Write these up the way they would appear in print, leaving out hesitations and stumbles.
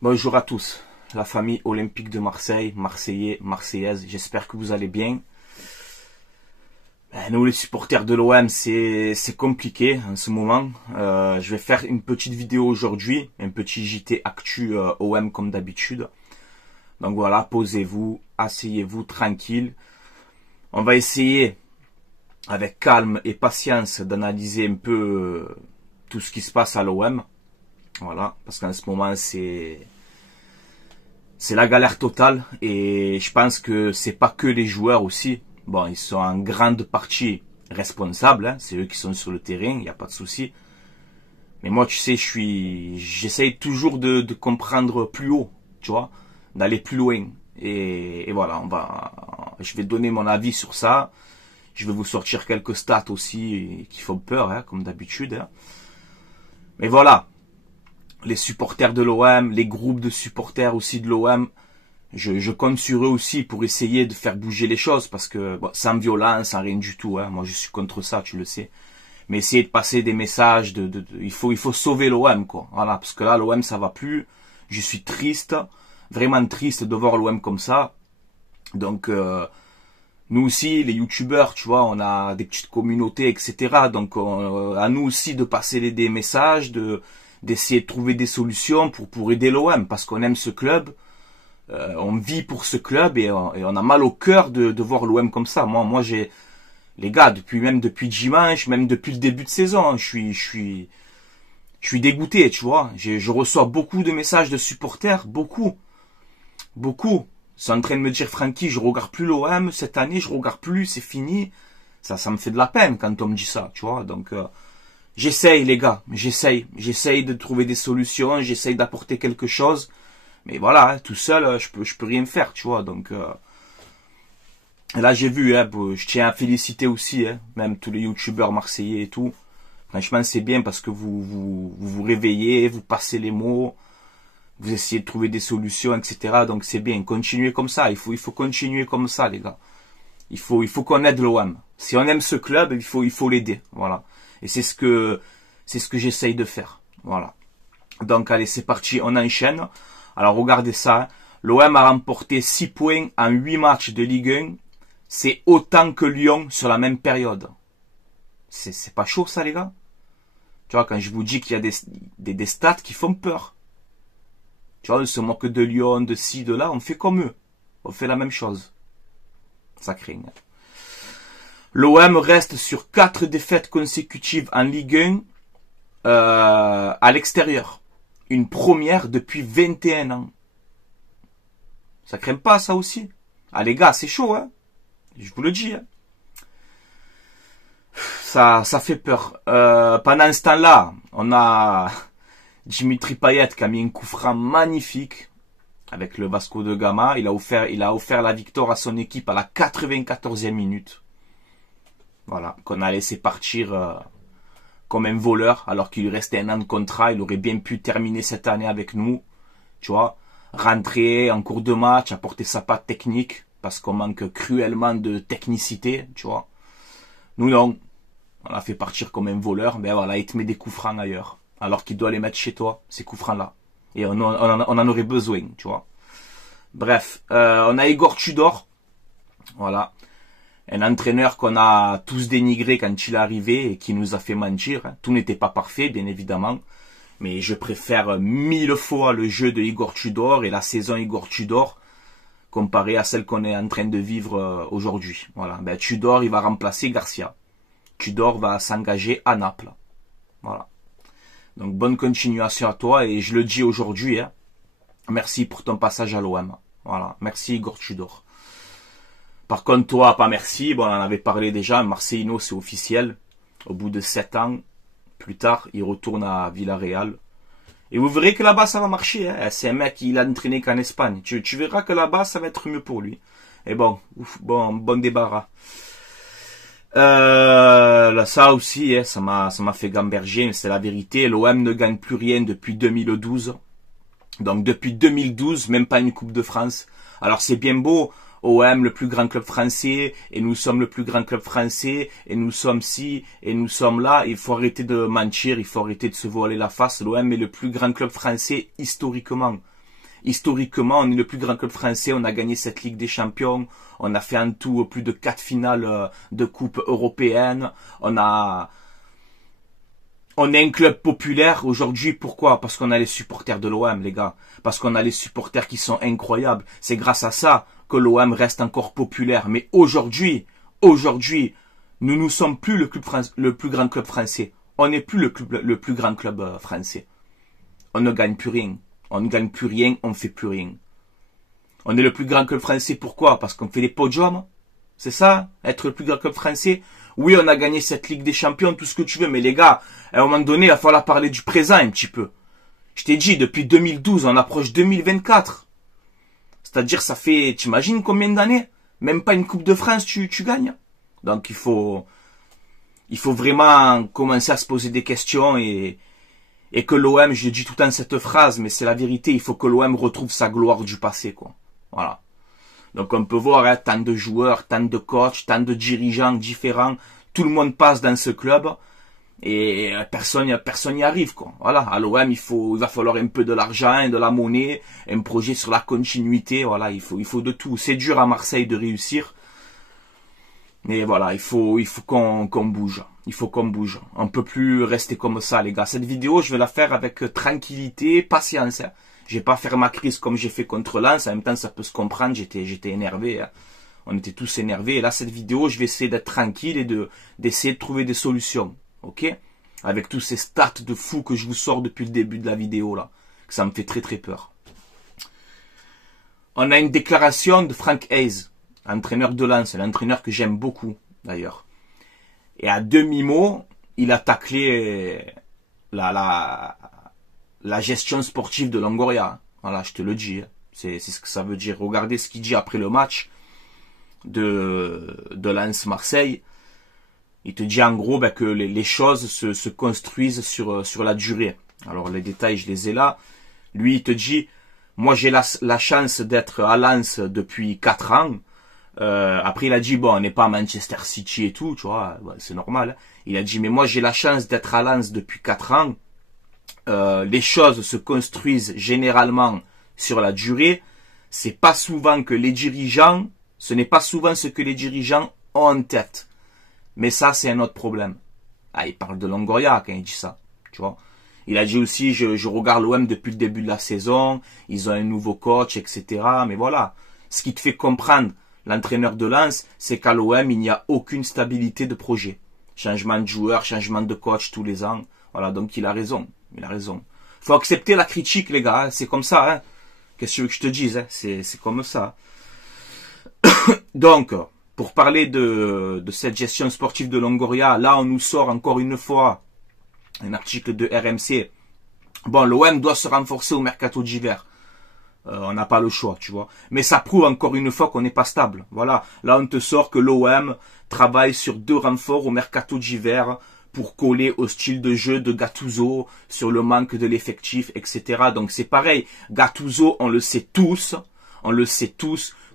Bonjour à tous, la famille olympique de Marseille, Marseillais, Marseillaises, j'espère que vous allez bien. Nous les supporters de l'OM, c'est compliqué en ce moment. Je vais faire une petite vidéo aujourd'hui, un petit JT actu OM comme d'habitude. Donc voilà, posez-vous, asseyez-vous tranquille. On va essayer avec calme et patience d'analyser un peu tout ce qui se passe à l'OM. Voilà, parce qu'en ce moment c'est la galère totale et je pense que c'est pas que les joueurs aussi. Bon, ils sont en grande partie responsables, hein, c'est eux qui sont sur le terrain, il n'y a pas de souci. Mais moi, tu sais, j'essaye toujours de comprendre plus haut, tu vois, d'aller plus loin. Et voilà, je vais donner mon avis sur ça. Je vais vous sortir quelques stats aussi qui font peur, hein, comme d'habitude. Hein. Mais voilà, les supporters de l'OM, les groupes de supporters aussi de l'OM, je compte sur eux aussi pour essayer de faire bouger les choses parce que bon, sans violence, sans rien du tout. Hein, moi, je suis contre ça, tu le sais. Mais essayer de passer des messages, il faut sauver l'OM, quoi. Voilà, parce que là, l'OM, ça va plus. Je suis triste, vraiment triste de voir l'OM comme ça. Donc, nous aussi, les youtubeurs, tu vois, on a des petites communautés, etc. Donc, à nous aussi de passer des messages, d'essayer de trouver des solutions pour aider l'OM, parce qu'on aime ce club. On vit pour ce club et on a mal au cœur de voir l'OM comme ça. Moi, les gars, depuis dimanche, même depuis le début de saison, hein, je suis dégoûté, tu vois. Je reçois beaucoup de messages de supporters, beaucoup. Ils sont en train de me dire, Francky, je regarde plus l'OM cette année, je regarde plus, c'est fini. Ça me fait de la peine quand on me dit ça, tu vois. Donc, j'essaye, les gars, j'essaye de trouver des solutions, j'essaye d'apporter quelque chose. Mais voilà, hein, tout seul, je peux rien faire, tu vois. Donc, là, j'ai vu, hein, je tiens à féliciter aussi, hein, même tous les youtubeurs marseillais et tout. Franchement, c'est bien parce que vous réveillez, vous passez les mots, vous essayez de trouver des solutions, etc. Donc, c'est bien. Continuez comme ça. Il faut continuer comme ça, les gars. Il faut qu'on aide l'OM. Si on aime ce club, il faut l'aider. Voilà. Et c'est ce que j'essaye de faire. Voilà. Donc, allez, c'est parti. On enchaîne. Alors, regardez ça. Hein. L'OM a remporté 6 points en 8 matchs de Ligue 1. C'est autant que Lyon sur la même période. C'est pas chaud, ça, les gars? Tu vois, quand je vous dis qu'il y a des stats qui font peur. Tu vois, on se moque de Lyon, de ci, de là. On fait comme eux. On fait la même chose. Ça craint. L'OM reste sur 4 défaites consécutives en Ligue 1 à l'extérieur. Une première depuis 21 ans. Ça craint pas, ça aussi? Ah, les gars, c'est chaud, hein? Je vous le dis, hein? Ça fait peur. Pendant ce temps-là, on a Dimitri Payet qui a mis un coup franc magnifique avec le Vasco de Gama. Il a offert la victoire à son équipe à la 94e minute. Voilà, qu'on a laissé partir comme un voleur, alors qu'il lui restait un an de contrat. Il aurait bien pu terminer cette année avec nous, tu vois, rentrer en cours de match, apporter sa patte technique, parce qu'on manque cruellement de technicité, tu vois. Nous, non, on l'a fait partir comme un voleur, mais voilà, il te met des coups francs ailleurs, alors qu'il doit les mettre chez toi, ces coups francs-là. Et on en aurait besoin, tu vois. Bref, on a Igor Tudor, voilà. Un entraîneur qu'on a tous dénigré quand il est arrivé et qui nous a fait mentir. Tout n'était pas parfait, bien évidemment. Mais je préfère 1000 fois le jeu de Igor Tudor et la saison Igor Tudor comparé à celle qu'on est en train de vivre aujourd'hui. Voilà. Ben, Tudor, il va remplacer Garcia. Tudor va s'engager à Naples. Voilà. Donc, bonne continuation à toi et je le dis aujourd'hui. Hein, merci pour ton passage à l'OM. Voilà. Merci Igor Tudor. Par contre, toi, pas merci. Bon, on en avait parlé déjà. Marcelino, c'est officiel. Au bout de 7 ans, plus tard, il retourne à Villarreal. Et vous verrez que là-bas, ça va marcher. Hein. C'est un mec, il a entraîné qu'en Espagne. Tu verras que là-bas, ça va être mieux pour lui. Et bon, bon débarras. Là, ça aussi, hein, ça m'a fait gamberger, mais c'est la vérité. L'OM ne gagne plus rien depuis 2012. Donc, depuis 2012, même pas une Coupe de France. Alors, c'est bien beau. OM, le plus grand club français, et nous sommes le plus grand club français, et nous sommes ci, et nous sommes là. Il faut arrêter de mentir, il faut arrêter de se voiler la face. L'OM est le plus grand club français historiquement. Historiquement, on est le plus grand club français, on a gagné cette Ligue des Champions, on a fait en tout plus de 4 finales de Coupe européenne, on est un club populaire aujourd'hui. Pourquoi? Parce qu'on a les supporters de l'OM, les gars. Parce qu'on a les supporters qui sont incroyables. C'est grâce à ça que l'OM reste encore populaire. Mais aujourd'hui, nous ne sommes plus le plus grand club français. On n'est plus le plus grand club français. On ne gagne plus rien. On ne gagne plus rien, on ne fait plus rien. On est le plus grand club français, pourquoi? Parce qu'on fait des podiums. C'est ça, être le plus grand club français? Oui, on a gagné cette Ligue des Champions, tout ce que tu veux, mais les gars, à un moment donné, il va falloir parler du présent un petit peu. Je t'ai dit, depuis 2012, on approche 2024. C'est-à-dire, ça fait, t'imagines combien d'années? Même pas une Coupe de France, tu gagnes. Donc, il faut vraiment commencer à se poser des questions et que l'OM, je dis tout le temps cette phrase, mais c'est la vérité, il faut que l'OM retrouve sa gloire du passé, quoi. Voilà. Donc on peut voir hein, tant de joueurs, tant de coachs, tant de dirigeants différents, tout le monde passe dans ce club et personne n'y arrive, quoi. Voilà, à l'OM, il va falloir un peu de l'argent, de la monnaie, un projet sur la continuité, voilà, il faut de tout. C'est dur à Marseille de réussir. Mais voilà, il faut qu'on bouge. Il faut qu'on bouge. On peut plus rester comme ça, les gars. Cette vidéo, je vais la faire avec tranquillité, patience. Hein. Je vais pas faire ma crise comme j'ai fait contre Lens. En même temps, ça peut se comprendre. J'étais énervé. Hein. On était tous énervés. Et là, cette vidéo, je vais essayer d'être tranquille et d'essayer de trouver des solutions. Ok? Avec tous ces stats de fou que je vous sors depuis le début de la vidéo, là. Que ça me fait très très peur. On a une déclaration de Franck Hayes, entraîneur de Lens, l'entraîneur que j'aime beaucoup d'ailleurs. Et à demi-mot, il a taclé la gestion sportive de Longoria. Voilà, je te le dis. C'est ce que ça veut dire. Regardez ce qu'il dit après le match de Lens-Marseille. Il te dit en gros que les choses se construisent sur la durée. Alors les détails, je les ai là. Lui, il te dit, moi j'ai la chance d'être à Lens depuis 4 ans. Après il a dit bon, on n'est pas à Manchester City et tout, tu vois, c'est normal. Il a dit mais moi j'ai la chance d'être à Lens depuis 4 ans. Les choses se construisent généralement sur la durée. C'est pas souvent que les dirigeants, ce n'est pas souvent ce que les dirigeants ont en tête. Mais ça c'est un autre problème. Ah, il parle de Longoria quand il dit ça, tu vois. Il a dit aussi je regarde l'OM depuis le début de la saison, ils ont un nouveau coach, etc. Mais voilà, ce qui te fait comprendre l'entraîneur de Lens, c'est qu'à l'OM, il n'y a aucune stabilité de projet. Changement de joueur, changement de coach tous les ans. Voilà, donc il a raison. Il a raison. Faut accepter la critique, les gars. Hein, c'est comme ça. Hein. Qu'est-ce que tu veux que je te dise hein, c'est comme ça. Donc, pour parler de cette gestion sportive de Longoria, là, on nous sort encore une fois un article de RMC. Bon, l'OM doit se renforcer au mercato d'hiver. On n'a pas le choix, tu vois. Mais ça prouve encore une fois qu'on n'est pas stable. Voilà. Là, on te sort que l'OM travaille sur 2 renforts au mercato d'hiver pour coller au style de jeu de Gattuso, sur le manque de l'effectif, etc. Donc c'est pareil. Gattuso, on le sait tous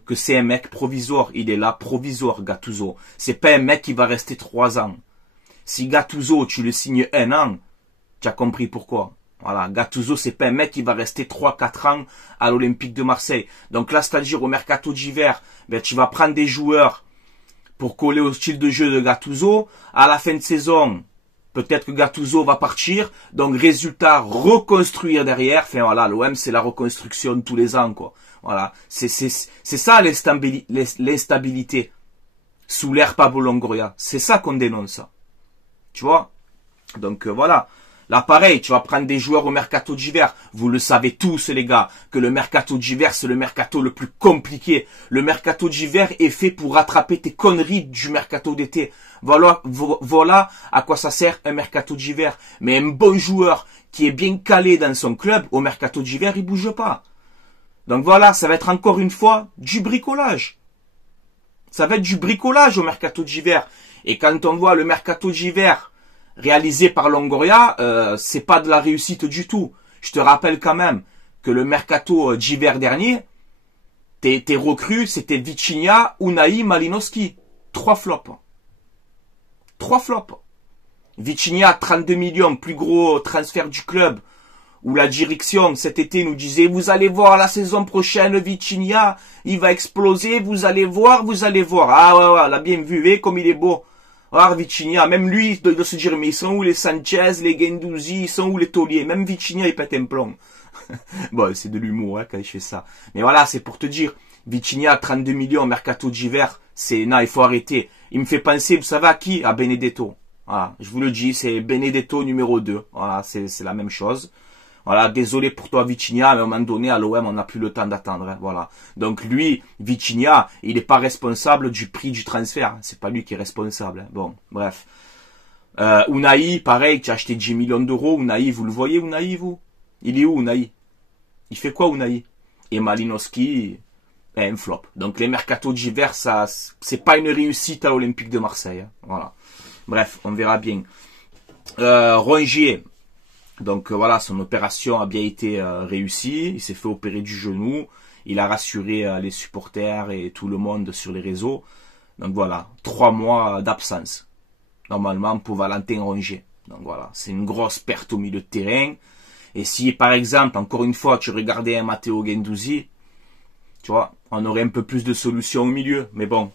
que c'est un mec provisoire. Il est là provisoire, Gattuso. C'est pas un mec qui va rester 3 ans. Si Gattuso, tu le signes 1 an, tu as compris pourquoi. Voilà, Gattuso, c'est pas un mec qui va rester 3-4 ans à l'Olympique de Marseille. Donc là, c'est-à-dire au mercato d'hiver, ben, tu vas prendre des joueurs pour coller au style de jeu de Gattuso. À la fin de saison, peut-être que Gattuso va partir. Donc résultat, reconstruire derrière. Enfin voilà, l'OM, c'est la reconstruction de tous les ans, quoi. Voilà, c'est ça l'instabilité sous l'ère Pablo Longoria. C'est ça qu'on dénonce, ça. Tu vois? Donc voilà. Là, pareil, tu vas prendre des joueurs au mercato d'hiver. Vous le savez tous, les gars, que le mercato d'hiver, c'est le mercato le plus compliqué. Le mercato d'hiver est fait pour rattraper tes conneries du mercato d'été. Voilà à quoi ça sert un mercato d'hiver. Mais un bon joueur qui est bien calé dans son club, au mercato d'hiver, il bouge pas. Donc voilà, ça va être encore une fois du bricolage. Ça va être du bricolage au mercato d'hiver. Et quand on voit le mercato d'hiver réalisé par Longoria, c'est pas de la réussite du tout. Je te rappelle quand même que le mercato d'hiver dernier, tes recrues, c'était Vitinha, Unai, Malinowski. 3 flops. 3 flops. Vitinha, 32 millions, plus gros transfert du club. où la direction cet été nous disait vous allez voir la saison prochaine Vitinha, il va exploser, vous allez voir. Ah ouais, ouais, on l'a bien vu, vous voyez comme il est beau. Ah, Vitinha, même lui, il doit se dire mais ils sont où les Sanchez, les Guendouzi, ils sont où les Taulier, même Vitinha il pète un plomb. Bon, c'est de l'humour hein, quand je fais ça. Mais voilà, c'est pour te dire, Vitinha 32 millions, mercato d'hiver, non, il faut arrêter. Il me fait penser, vous savez à qui? À Benedetto. Voilà, je vous le dis, c'est Benedetto numéro 2. Voilà, c'est la même chose. Voilà, désolé pour toi Vitinha, mais à un moment donné, à l'OM, on n'a plus le temps d'attendre. Hein, voilà. Donc lui, Vitinha, il n'est pas responsable du prix du transfert. C'est pas lui qui est responsable. Hein. Bon, bref. Unai, pareil, tu as acheté 10 millions d'euros. Unai, vous le voyez, Unai, vous? Il est où, Unai? Il fait quoi, Unai? Et Malinowski est un flop. Donc les mercatos d'hiver, ça, c'est pas une réussite à l'Olympique de Marseille. Hein. Voilà. Bref, on verra bien. Rongier. Donc voilà, son opération a bien été réussie. Il s'est fait opérer du genou. Il a rassuré les supporters et tout le monde sur les réseaux. Donc voilà, 3 mois d'absence. Normalement pour Valentin Rongier. Donc voilà, c'est une grosse perte au milieu de terrain. Et si par exemple, encore une fois, tu regardais un Matteo Guendouzi, tu vois, on aurait un peu plus de solutions au milieu. Mais bon,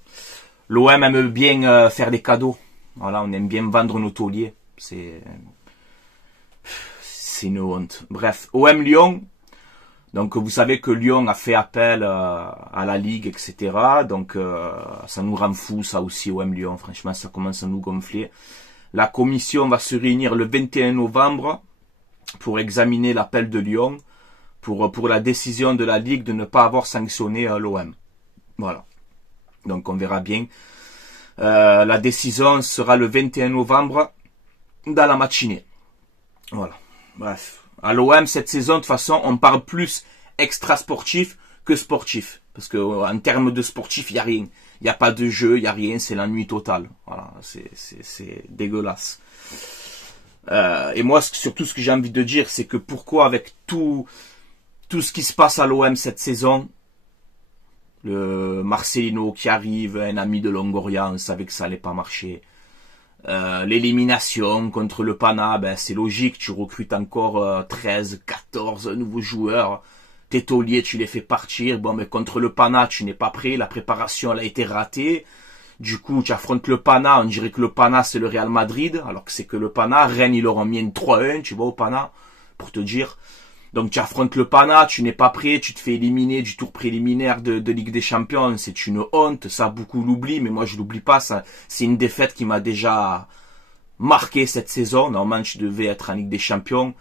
l'OM aime bien faire des cadeaux. Voilà, on aime bien vendre nos tauliers. C'est une honte. Bref, OM Lyon. Donc vous savez que Lyon a fait appel à la Ligue, etc. Donc ça nous rend fou, ça aussi, OM Lyon. Franchement, ça commence à nous gonfler. La commission va se réunir le 21 novembre pour examiner l'appel de Lyon pour la décision de la Ligue de ne pas avoir sanctionné l'OM. Voilà. Donc on verra bien. La décision sera le 21 novembre dans la matinée. Voilà. Bref. À l'OM, cette saison, de toute façon, on parle plus extra-sportif que sportif. Parce que en termes de sportif, il n'y a rien. Il n'y a pas de jeu, il n'y a rien, c'est l'ennui total. Voilà, c'est dégueulasse. Et moi, surtout ce que j'ai envie de dire, c'est que pourquoi avec tout ce qui se passe à l'OM cette saison, le Marcelino qui arrive, un ami de Longoria, on savait que ça allait pas marcher. L'élimination contre le Pana, ben c'est logique, tu recrutes encore 13, 14 nouveaux joueurs. Tes tauliers, tu les fais partir. Bon, mais contre le Pana, tu n'es pas prêt, la préparation elle a été ratée. Du coup, tu affrontes le Pana, on dirait que le Pana c'est le Real Madrid, alors que c'est que le Pana. Rennes, ils leur ont mis une 3-1, tu vois, au Pana, pour te dire. Donc tu affrontes le Pana, tu n'es pas prêt, tu te fais éliminer du tour préliminaire de Ligue des Champions, c'est une honte, ça beaucoup l'oublient, mais moi je l'oublie pas, ça c'est une défaite qui m'a déjà marqué cette saison. Normalement tu devais être en Ligue des Champions.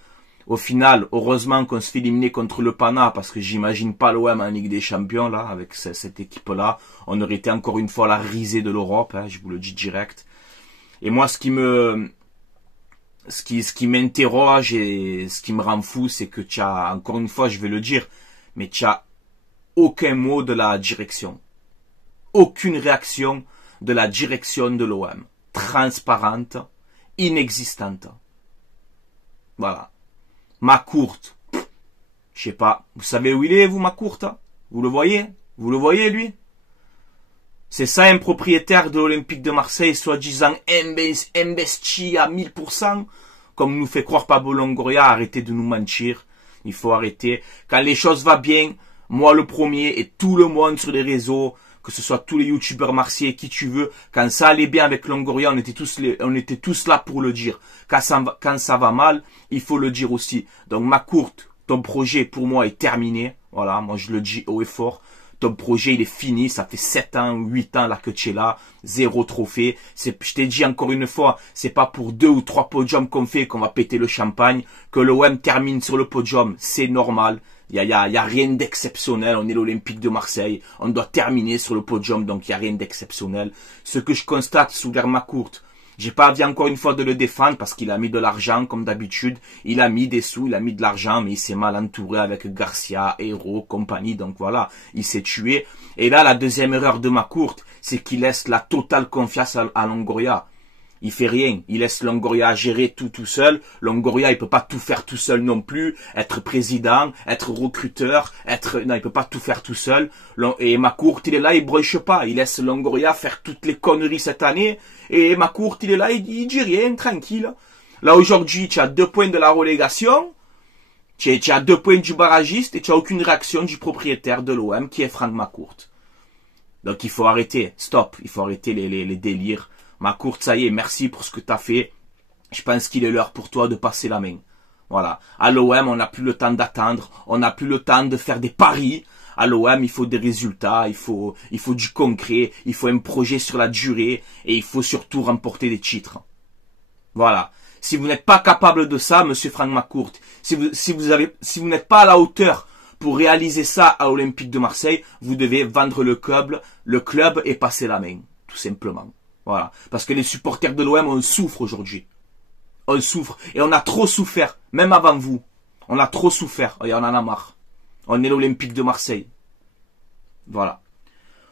Au final, heureusement qu'on se fait éliminer contre le Pana, parce que j'imagine pas l'OM en Ligue des Champions là, avec cette équipe-là. On aurait été encore une fois la risée de l'Europe, hein, je vous le dis direct. Et moi ce qui m'interroge et ce qui me rend fou, c'est que tu as, encore une fois, je vais le dire, mais tu as aucun mot de la direction. Aucune réaction de la direction de l'OM. Transparente, inexistante. Voilà. Macourt, je sais pas. Vous savez où il est, vous, Macourt? Vous le voyez? Vous le voyez, lui? C'est ça un propriétaire de l'Olympique de Marseille, soi-disant investi à 1000%, comme nous fait croire Pablo Longoria. Arrêtez de nous mentir, il faut arrêter. Quand les choses vont bien, moi le premier et tout le monde sur les réseaux, que ce soit tous les youtubeurs marseillais, qui tu veux, quand ça allait bien avec Longoria, on était tous là pour le dire. Quand ça va mal, il faut le dire aussi. Donc Macourt, ton projet pour moi est terminé. Voilà, moi je le dis haut et fort. Ton projet, il est fini. Ça fait 7 ans, 8 ans là que tu es là. 0 trophée. Je t'ai dit encore une fois, c'est pas pour 2 ou 3 podiums qu'on fait qu'on va péter le champagne. Que l'OM termine sur le podium, c'est normal. Il y a rien d'exceptionnel. On est l'Olympique de Marseille. On doit terminer sur le podium, donc il y a rien d'exceptionnel. Ce que je constate sous l'air Macourt, j'ai pas envie encore une fois de le défendre parce qu'il a mis de l'argent comme d'habitude. Il a mis des sous, il a mis de l'argent, mais il s'est mal entouré avec Garcia, Hérault, compagnie. Donc voilà, il s'est tué. Et là, la deuxième erreur de Macourt, c'est qu'il laisse la totale confiance à Longoria. Il fait rien. Il laisse Longoria gérer tout seul. Longoria, il peut pas tout faire tout seul non plus. Être président, être recruteur, non, il peut pas tout faire tout seul. Et Macourt, il est là, il broche pas. Il laisse Longoria faire toutes les conneries cette année. Et Macourt, il est là, il dit rien, tranquille. Là, aujourd'hui, tu as 2 points de la relégation. Tu es à 2 points du barragiste et tu n'as aucune réaction du propriétaire de l'OM qui est Franck McCourt. Donc il faut arrêter, stop, il faut arrêter les délires. McCourt, ça y est, merci pour ce que tu as fait. Je pense qu'il est l'heure pour toi de passer la main. Voilà. À l'OM, on n'a plus le temps d'attendre, on n'a plus le temps de faire des paris. À l'OM, il faut des résultats, il faut du concret, il faut un projet sur la durée et il faut surtout remporter des titres. Voilà. Si vous n'êtes pas capable de ça, monsieur Franck McCourt, si vous n'êtes pas à la hauteur pour réaliser ça à l'Olympique de Marseille, vous devez vendre le club et passer la main, tout simplement. Voilà. Parce que les supporters de l'OM, on souffre aujourd'hui. On souffre. Et on a trop souffert, même avant vous. On a trop souffert et on en a marre. On est l'Olympique de Marseille. Voilà.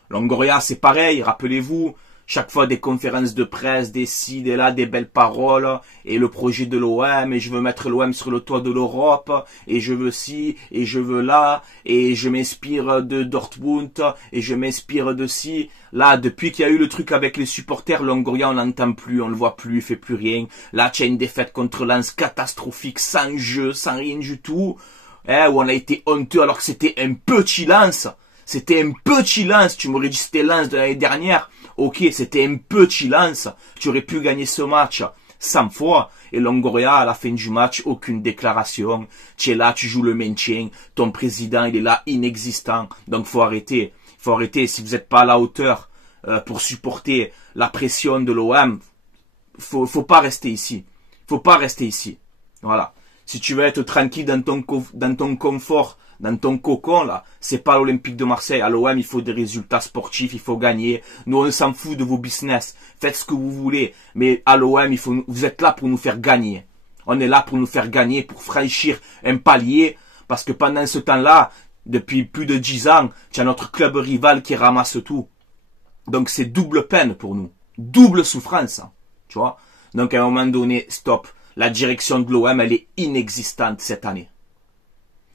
Longoria, c'est pareil, rappelez-vous. Chaque fois des conférences de presse, des ci, des là, des belles paroles, et le projet de l'OM, et je veux mettre l'OM sur le toit de l'Europe, et je veux ci, et je veux là, et je m'inspire de Dortmund, et je m'inspire de ci. Là, depuis qu'il y a eu le truc avec les supporters, Longoria, on l'entend plus, on le voit plus, il fait plus rien. Là, tu as une défaite contre Lens catastrophique, sans jeu, sans rien du tout, où on a été honteux alors que c'était un petit Lens. C'était un petit Lens, tu m'aurais dit c'était Lens de l'année dernière. Ok, c'était un petit Lens. Tu aurais pu gagner ce match 100 fois. Et Longoria, à la fin du match, aucune déclaration. Tu es là, tu joues le maintien. Ton président, il est là, inexistant. Donc, faut arrêter. Faut arrêter. Si vous n'êtes pas à la hauteur pour supporter la pression de l'OM, faut pas rester ici. Faut pas rester ici. Voilà. Si tu veux être tranquille dans ton confort, dans ton cocon, là, c'est pas l'Olympique de Marseille. À l'OM, il faut des résultats sportifs, il faut gagner. Nous, on s'en fout de vos business. Faites ce que vous voulez. Mais à l'OM, vous êtes là pour nous faire gagner. On est là pour nous faire gagner, pour franchir un palier. Parce que pendant ce temps-là, depuis plus de 10 ans, tu as notre club rival qui ramasse tout. Donc, c'est double peine pour nous. Double souffrance. Tu vois? Donc, à un moment donné, stop. La direction de l'OM, elle est inexistante cette année.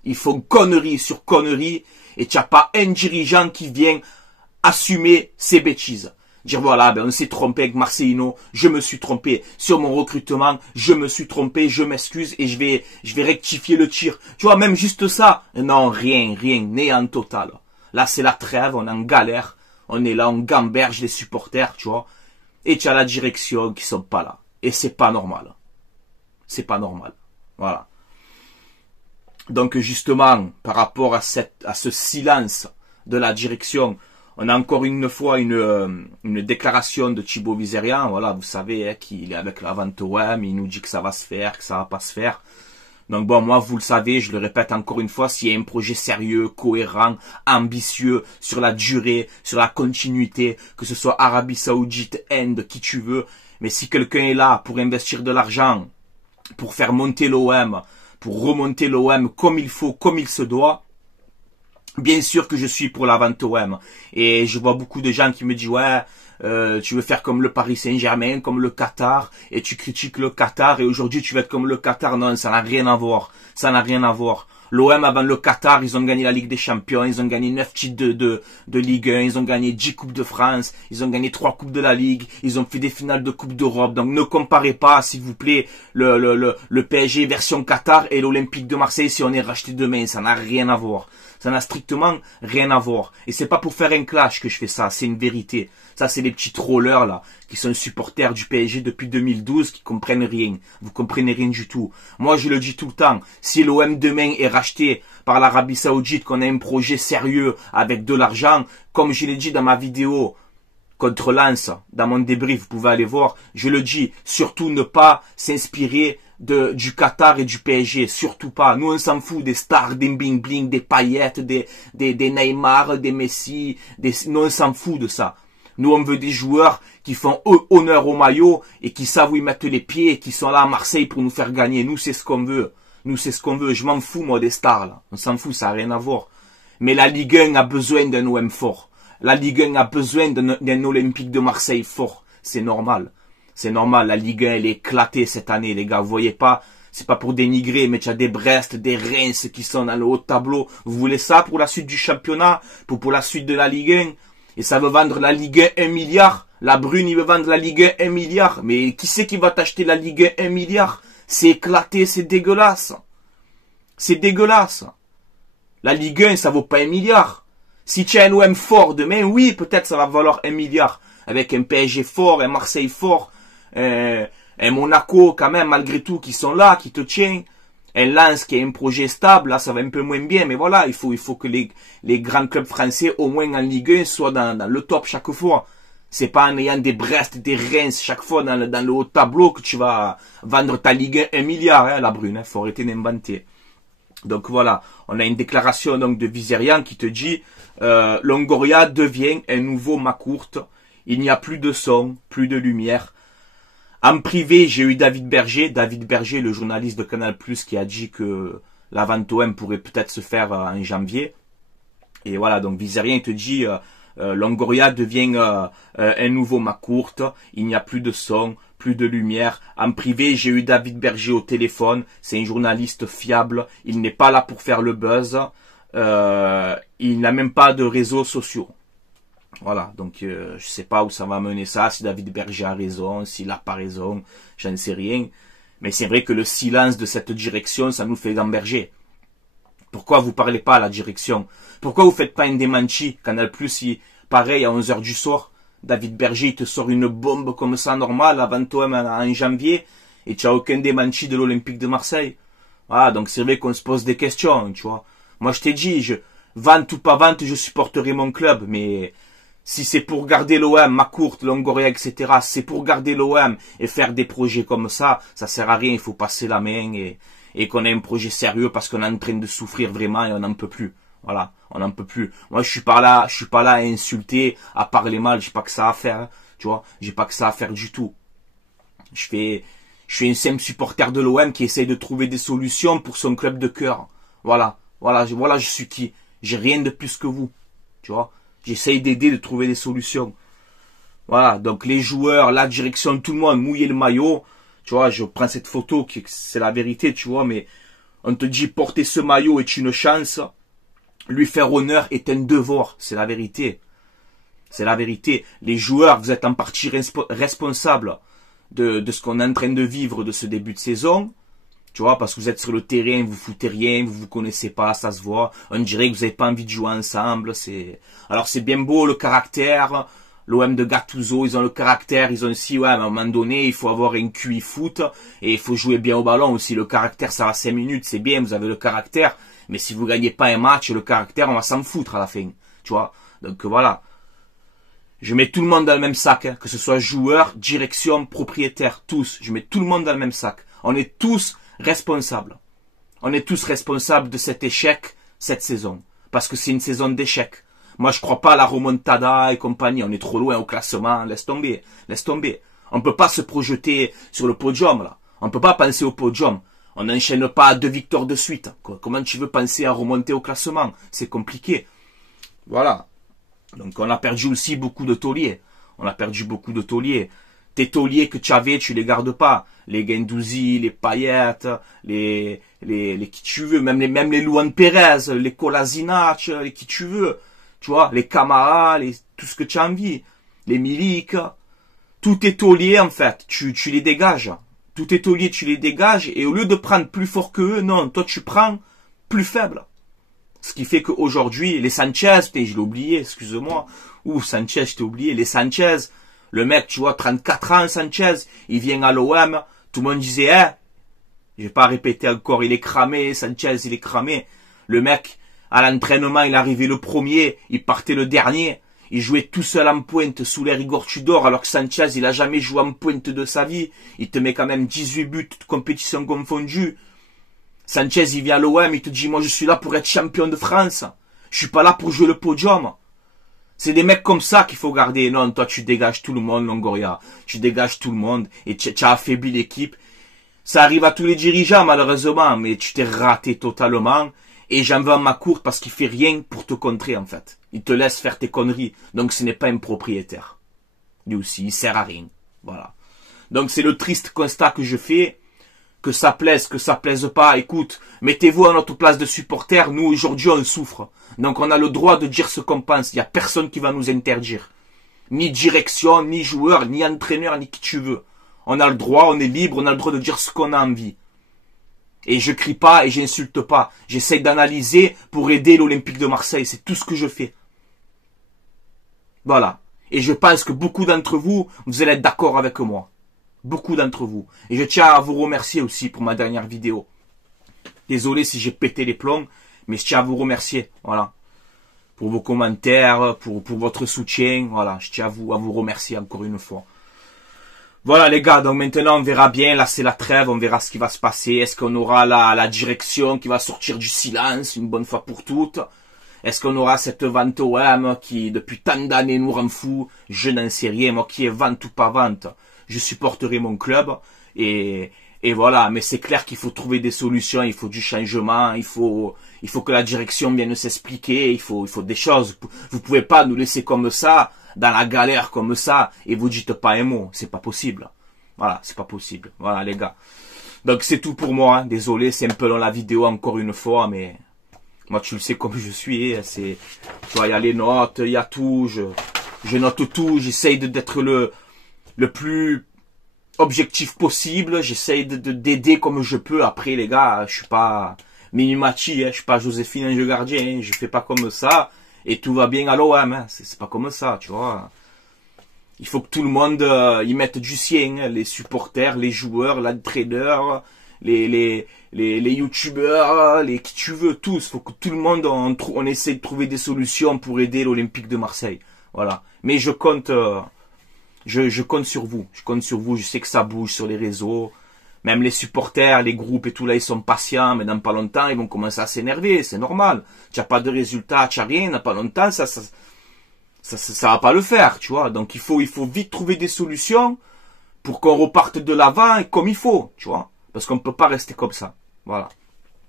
Ils font connerie sur connerie et tu n'as pas un dirigeant qui vient assumer ses bêtises. Dire voilà, on s'est trompé avec Marcelino, je me suis trompé sur mon recrutement, je me suis trompé, je m'excuse et je vais rectifier le tir. Tu vois, même juste ça. Non, rien, néant total. Là, c'est la trêve, on est en galère, on est là, on gamberge les supporters, tu vois. Et tu as la direction qui sont pas là. Et c'est pas normal. C'est pas normal. Voilà. Donc justement, par rapport à ce silence de la direction, on a encore une fois une déclaration de Thibaut Vizerian. Voilà, vous savez qu'il est avec la vente OM, il nous dit que ça va se faire, que ça va pas se faire. Donc bon, moi vous le savez, je le répète encore une fois, s'il y a un projet sérieux, cohérent, ambitieux, sur la durée, sur la continuité, que ce soit Arabie Saoudite, Inde, qui tu veux, mais si quelqu'un est là pour investir de l'argent, pour faire monter l'OM, pour remonter l'OM comme il faut, comme il se doit, bien sûr que je suis pour la vente OM. Et je vois beaucoup de gens qui me disent, ouais, tu veux faire comme le Paris Saint-Germain, comme le Qatar, et tu critiques le Qatar, et aujourd'hui tu veux être comme le Qatar. Non, ça n'a rien à voir. Ça n'a rien à voir. L'OM, avant le Qatar, ils ont gagné la Ligue des Champions, ils ont gagné 9 titres de Ligue 1, ils ont gagné 10 Coupes de France, ils ont gagné 3 Coupes de la Ligue, ils ont fait des finales de Coupe d'Europe. Donc ne comparez pas, s'il vous plaît, le PSG version Qatar et l'Olympique de Marseille si on est racheté demain. Ça n'a rien à voir. Ça n'a strictement rien à voir. Et c'est pas pour faire un clash que je fais ça, c'est une vérité. Ça, c'est les petits trollers, là, qui sont supporters du PSG depuis 2012, qui comprennent rien. Vous comprenez rien du tout. Moi, je le dis tout le temps. Si l'OM demain est racheté par l'Arabie Saoudite, qu'on a un projet sérieux avec de l'argent, comme je l'ai dit dans ma vidéo contre Lens, dans mon débrief, vous pouvez aller voir, je le dis, surtout ne pas s'inspirer du Qatar et du PSG, surtout pas. Nous, on s'en fout des stars, des bling-bling, des paillettes, des Neymar, des Messi, nous, on s'en fout de ça. Nous, on veut des joueurs qui font honneur au maillot et qui savent où ils mettent les pieds et qui sont là à Marseille pour nous faire gagner. Nous, c'est ce qu'on veut. Nous, c'est ce qu'on veut. Je m'en fous, moi, des stars, là. On s'en fout, ça n'a rien à voir. Mais la Ligue 1 a besoin d'un OM fort. La Ligue 1 a besoin d'un Olympique de Marseille fort. C'est normal. C'est normal. La Ligue 1, elle est éclatée cette année, les gars. Vous voyez pas, c'est pas pour dénigrer, mais tu as des Brest, des Reims qui sont dans le haut tableau. Vous voulez ça pour la suite du championnat? Pour la suite de la Ligue 1? Et ça veut vendre la Ligue 1 1 milliard. La Brune, il veut vendre la Ligue 1 1 milliard. Mais qui c'est qui va t'acheter la Ligue 1 1 milliard? C'est éclaté, c'est dégueulasse. C'est dégueulasse. La Ligue 1, ça vaut pas 1 milliard. Si tu as un OM fort demain, oui, peut-être ça va valoir 1 milliard. Avec un PSG fort, un Marseille fort, un Monaco quand même, malgré tout, qui sont là, qui te tiennent. Un Lens qui a un projet stable, là ça va un peu moins bien, mais voilà, il faut que les grands clubs français, au moins en Ligue 1, soient dans le top chaque fois. C'est pas en ayant des Brest, des Reims chaque fois dans le haut tableau que tu vas vendre ta Ligue 1 1 milliard, hein, la brune, faut arrêter d'inventer. Donc voilà, on a une déclaration donc de Vizerian qui te dit Longoria devient un nouveau Macourt, il n'y a plus de son, plus de lumière. En privé, j'ai eu David Berger, le journaliste de Canal+, qui a dit que la vente OM pourrait peut-être se faire en janvier. Et voilà, donc Vizerian te dit Longoria devient un nouveau Macourt, il n'y a plus de son, plus de lumière. En privé, j'ai eu David Berger au téléphone, c'est un journaliste fiable, il n'est pas là pour faire le buzz, il n'a même pas de réseaux sociaux. Voilà, donc je sais pas où ça va mener ça, si David Berger a raison, s'il a pas raison, j'en sais rien. Mais c'est vrai que le silence de cette direction, ça nous fait gamberger. Pourquoi vous parlez pas à la direction? Pourquoi vous faites pas un démenti? Canal+, pareil, à 11h du soir, David Berger, il te sort une bombe comme ça, normale, avant toi, en janvier, et tu n'as aucun démenti de l'Olympique de Marseille. Voilà, donc c'est vrai qu'on se pose des questions, tu vois. Moi, je t'ai dit, vente ou pas vente, je supporterai mon club, mais si c'est pour garder l'OM, Macourt, Longoria, etc., c'est pour garder l'OM et faire des projets comme ça sert à rien, il faut passer la main et qu'on ait un projet sérieux parce qu'on est en train de souffrir vraiment et on n'en peut plus. Voilà, on n'en peut plus. Moi, je suis pas là à insulter, à parler mal, j'ai pas que ça à faire, hein, tu vois, j'ai pas que ça à faire du tout. Je suis un simple supporter de l'OM qui essaye de trouver des solutions pour son club de cœur. Voilà, je suis qui? J'ai rien de plus que vous, tu vois. J'essaye d'aider, de trouver des solutions. Voilà, donc les joueurs, la direction, tout le monde, mouiller le maillot. Tu vois, je prends cette photo, c'est la vérité, tu vois, mais on te dit porter ce maillot est une chance. Lui faire honneur est un devoir, c'est la vérité. C'est la vérité. Les joueurs, vous êtes en partie responsables de ce qu'on est en train de vivre de ce début de saison. Tu vois, parce que vous êtes sur le terrain, vous foutez rien, vous connaissez pas, ça se voit. On dirait que vous n'avez pas envie de jouer ensemble. Alors c'est bien beau le caractère. L'OM de Gattuso, ils ont le caractère, ils ont aussi, ouais, à un moment donné, il faut avoir un QI foot et il faut jouer bien au ballon aussi. Le caractère, ça va 5 minutes, c'est bien, vous avez le caractère. Mais si vous gagnez pas un match, le caractère, on va s'en foutre à la fin. Tu vois. Donc voilà. Je mets tout le monde dans le même sac, hein, que ce soit joueur, direction, propriétaire, tous. Je mets tout le monde dans le même sac. On est tous responsables. On est tous responsables de cet échec, cette saison. Parce que c'est une saison d'échec. Moi, je crois pas à la remontada et compagnie. On est trop loin au classement. Laisse tomber. Laisse tomber. On peut pas se projeter sur le podium, là. On peut pas penser au podium. On n'enchaîne pas 2 victoires de suite. Comment tu veux penser à remonter au classement? C'est compliqué. Voilà. Donc, on a perdu aussi beaucoup de tauliers. On a perdu beaucoup de tauliers. Tes tauliers que tu avais, tu les gardes pas. Les Guendouzi, les Payet, les qui tu veux, même les Luan Pérez, les Kolasinac, les qui tu veux. Tu vois, les Camara, tout ce que tu as envie. Les Milik. Tous tes tauliers, en fait, tu les dégages. Tous tes tauliers, tu les dégages. Et au lieu de prendre plus fort que eux, non, toi, tu prends plus faible. Ce qui fait qu'aujourd'hui, les Sanchez, je l'ai oublié, excuse-moi. Sanchez, je t'ai oublié. Les Sanchez, le mec, tu vois, 34 ans, Sanchez, il vient à l'OM, tout le monde disait, je vais pas répéter encore, il est cramé, Sanchez, il est cramé. Le mec, à l'entraînement, il arrivait le premier, il partait le dernier. Il jouait tout seul en pointe sous l'air Igor Tudor, alors que Sanchez, il a jamais joué en pointe de sa vie. Il te met quand même 18 buts, de compétition confondue. Sanchez, il vient à l'OM, il te dit, moi, je suis là pour être champion de France. Je suis pas là pour jouer le podium. C'est des mecs comme ça qu'il faut garder. Non, toi, tu dégages tout le monde, Longoria. Tu dégages tout le monde et tu as affaibli l'équipe. Ça arrive à tous les dirigeants, malheureusement, mais tu t'es raté totalement. Et j'en veux à Macourt parce qu'il fait rien pour te contrer, en fait. Il te laisse faire tes conneries. Donc, ce n'est pas un propriétaire. Lui aussi, il sert à rien. Voilà. Donc, c'est le triste constat que je fais. Que ça plaise pas, écoute, mettez-vous à notre place de supporter, nous aujourd'hui on souffre. Donc on a le droit de dire ce qu'on pense, il n'y a personne qui va nous interdire. Ni direction, ni joueur, ni entraîneur, ni qui tu veux. On a le droit, on est libre, on a le droit de dire ce qu'on a envie. Et je crie pas et j'insulte pas. J'essaye d'analyser pour aider l'Olympique de Marseille. C'est tout ce que je fais. Voilà. Et je pense que beaucoup d'entre vous, vous allez être d'accord avec moi. Beaucoup d'entre vous. Et je tiens à vous remercier aussi pour ma dernière vidéo. Désolé si j'ai pété les plombs, mais je tiens à vous remercier. Voilà. Pour vos commentaires, pour votre soutien. Voilà. Je tiens à vous remercier encore une fois. Voilà les gars, donc maintenant on verra bien, là c'est la trêve, on verra ce qui va se passer. Est-ce qu'on aura la direction qui va sortir du silence une bonne fois pour toutes? Est-ce qu'on aura cette vente OM qui depuis tant d'années nous rend fous? Je n'en sais rien, moi qui est vente ou pas vente, je supporterai mon club et voilà. Mais c'est clair qu'il faut trouver des solutions, il faut du changement, il faut que la direction vienne s'expliquer, il faut des choses. Vous pouvez pas nous laisser comme ça, dans la galère comme ça, et vous dites pas un mot, c'est pas possible. Voilà, c'est pas possible. Voilà les gars. Donc c'est tout pour moi, hein. Désolé, c'est un peu long la vidéo encore une fois, mais moi tu le sais comme je suis, hein. Tu vois, il y a les notes, il y a tout, je note tout, j'essaye d'être le plus objectif possible, j'essaye d'aider comme je peux. Après les gars, je suis pas Minimati, hein, je suis pas Joséphine Ange Gardien, hein, je fais pas comme ça. Et tout va bien à l'OM, hein. C'est pas comme ça, tu vois. Il faut que tout le monde y mette du sien, hein. Les supporters, les joueurs, l'entraîneur, les youtubeurs, les qui tu veux, tous. Il faut que tout le monde, on essaie de trouver des solutions pour aider l'Olympique de Marseille. Voilà. Mais je compte sur vous. Je compte sur vous. Je sais que ça bouge sur les réseaux. Même les supporters, les groupes et tout là, ils sont patients, mais dans pas longtemps, ils vont commencer à s'énerver, c'est normal. Tu n'as pas de résultat, tu n'as rien, dans pas longtemps, ça va pas le faire, tu vois. Donc il faut vite trouver des solutions pour qu'on reparte de l'avant comme il faut, tu vois. Parce qu'on ne peut pas rester comme ça. Voilà.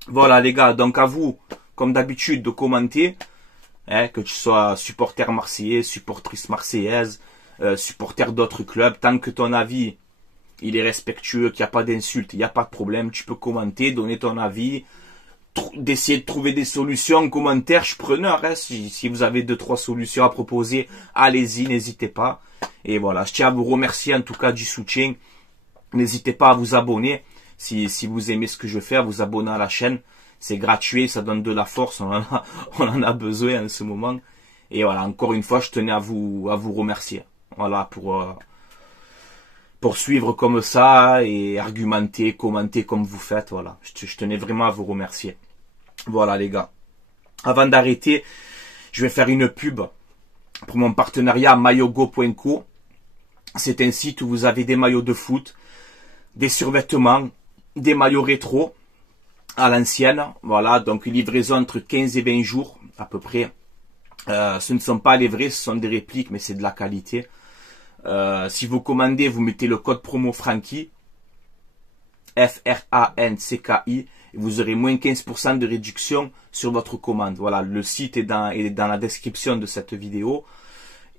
Voilà les gars, donc à vous, comme d'habitude, de commenter, hein, que tu sois supporter marseillais, supportrice marseillaise, supporter d'autres clubs, tant que ton avis il est respectueux, qu'il n'y a pas d'insultes, il n'y a pas de problème, tu peux commenter, donner ton avis, d'essayer de trouver des solutions en commentaire, je suis preneur, hein, si vous avez 2-3 solutions à proposer, allez-y, n'hésitez pas. Et voilà, je tiens à vous remercier en tout cas du soutien, n'hésitez pas à vous abonner, si vous aimez ce que je fais, à vous abonner à la chaîne, c'est gratuit, ça donne de la force, on en a besoin en ce moment. Et voilà, encore une fois, je tenais à vous remercier, voilà, pour suivre comme ça et argumenter, commenter comme vous faites, voilà. Je tenais vraiment à vous remercier. Voilà les gars. Avant d'arrêter, je vais faire une pub pour mon partenariat maillogo.co. C'est un site où vous avez des maillots de foot, des survêtements, des maillots rétro à l'ancienne. Voilà, donc une livraison entre 15 et 20 jours à peu près. Ce ne sont pas les vrais, ce sont des répliques, mais c'est de la qualité. Si vous commandez, vous mettez le code promo Francky, F-R-A-N-C-K-I, et vous aurez moins 15% de réduction sur votre commande. Voilà, le site est dans la description de cette vidéo.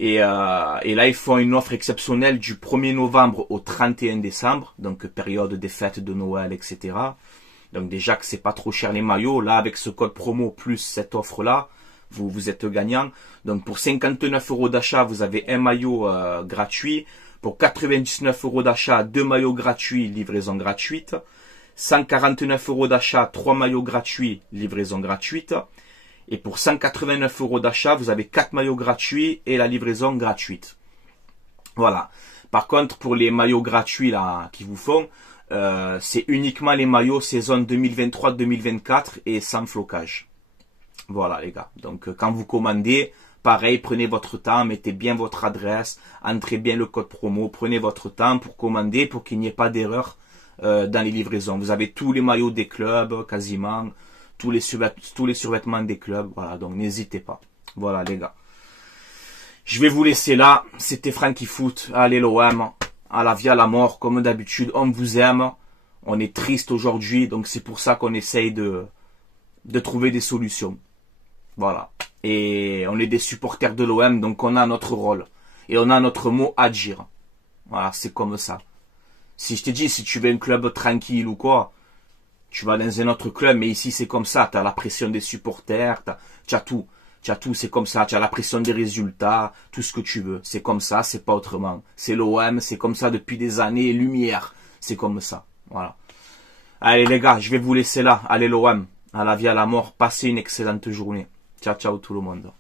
Et là, ils font une offre exceptionnelle du 1er novembre au 31 décembre, donc période des fêtes de Noël, etc. Donc déjà que c'est pas trop cher les maillots, là avec ce code promo plus cette offre-là, vous êtes gagnant. Donc pour 59 € d'achat, vous avez un maillot gratuit. Pour 99 € d'achat, 2 maillots gratuits, livraison gratuite. 149 € d'achat, 3 maillots gratuits, livraison gratuite. Et pour 189 € d'achat, vous avez 4 maillots gratuits et la livraison gratuite. Voilà. Par contre, pour les maillots gratuits là qui vous font, c'est uniquement les maillots saison 2023-2024 et sans flocage. Voilà les gars, donc quand vous commandez, pareil, prenez votre temps, mettez bien votre adresse, entrez bien le code promo, prenez votre temps pour commander pour qu'il n'y ait pas d'erreur dans les livraisons. Vous avez tous les maillots des clubs, quasiment, tous les survêtements des clubs, voilà, donc n'hésitez pas. Voilà les gars. Je vais vous laisser là, c'était Francky Foot, allez l'OM, à la vie à la mort, comme d'habitude, on vous aime, on est triste aujourd'hui, donc c'est pour ça qu'on essaye de trouver des solutions. Voilà. Et on est des supporters de l'OM, donc on a notre rôle. Et on a notre mot à dire. Voilà, c'est comme ça. Si je te dis, si tu veux un club tranquille ou quoi, tu vas dans un autre club, mais ici c'est comme ça. Tu as la pression des supporters, tu as tout. Tu as tout, c'est comme ça. Tu as la pression des résultats, tout ce que tu veux. C'est comme ça, c'est pas autrement. C'est l'OM, c'est comme ça depuis des années. Lumière, c'est comme ça. Voilà. Allez les gars, je vais vous laisser là. Allez l'OM, à la vie à la mort. Passez une excellente journée. Ciao ciao tout le monde.